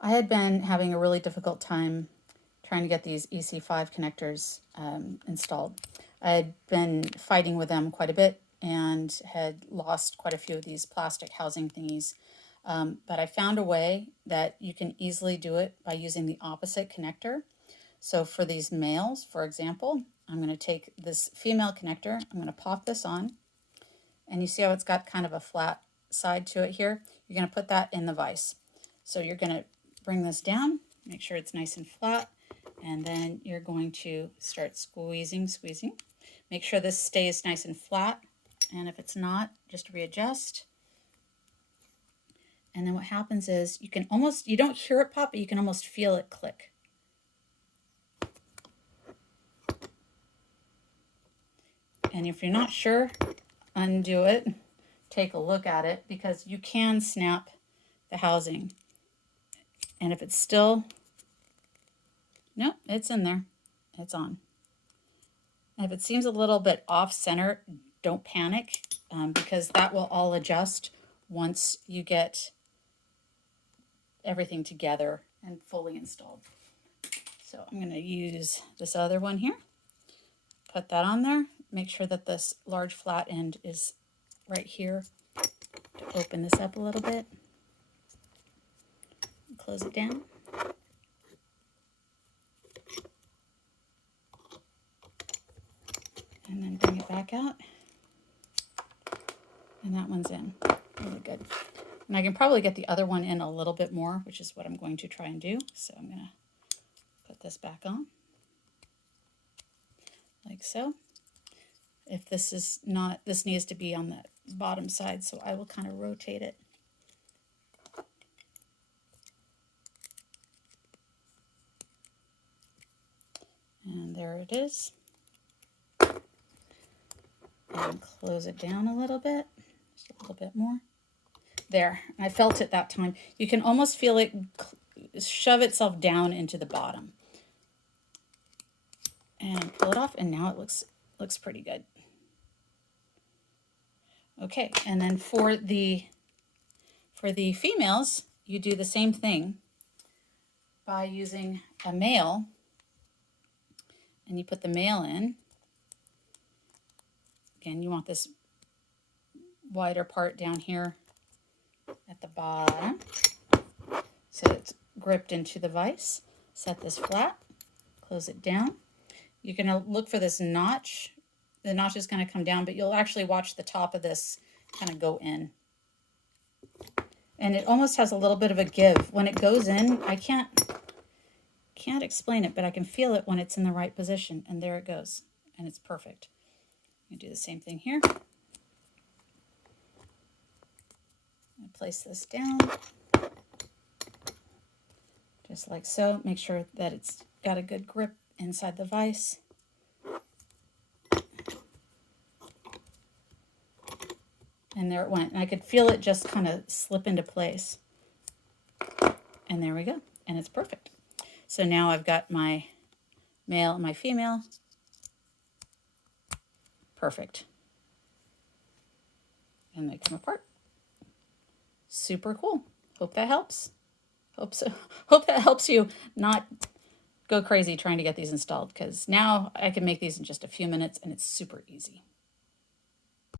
I had been having a really difficult time trying to get these EC5 connectors installed. I had been fighting with them quite a bit and had lost quite a few of these plastic housing thingies. But I found a way that you can easily do it by using the opposite connector. So for these males, for example, I'm going to take this female connector, I'm going to pop this on, and you see how it's got kind of a flat side to it here? You're going to put that in the vise. So you're going to bring this down, make sure it's nice and flat, and then you're going to start squeezing. Make sure this stays nice and flat, and if it's not, just readjust. And then what happens is you don't hear it pop, but you can almost feel it click. And if you're not sure, undo it, take a look at it, because you can snap the housing. And if it's still, no, it's in there, it's on. And if it seems a little bit off center, don't panic, because that will all adjust once you get everything together and fully installed. So I'm going to use this other one here, put that on there, make sure that this large flat end is right here to open this up a little bit. Close it down. And then bring it back out. And that one's in. Really good. And I can probably get the other one in a little bit more, which is what I'm going to try and do. So I'm going to put this back on. Like so. If this is not, this needs to be on the bottom side, so I will kind of rotate it. And there it is. And close it down a little bit, just a little bit more. There, I felt it that time. You can almost feel it shove itself down into the bottom. And pull it off, and now it looks pretty good. Okay, and then for the females, you do the same thing by using a male, and you put the male in. Again, you want this wider part down here at the bottom, so it's gripped into the vise. Set this flat, close it down. You're going to look for this notch. The notch is going to come down, but you'll actually watch the top of this kind of go in. And it almost has a little bit of a give. When it goes in, I can't explain it, but I can feel it when it's in the right position. And there it goes. And it's perfect. You do the same thing here. I place this down. Just like so. Make sure that it's got a good grip inside the vise. And there it went. And I could feel it just kind of slip into place. And there we go. And it's perfect. So now I've got my male and my female. Perfect. And they come apart. Super cool. Hope that helps. Hope so. Hope that helps you not go crazy trying to get these installed, because now I can make these in just a few minutes and it's super easy.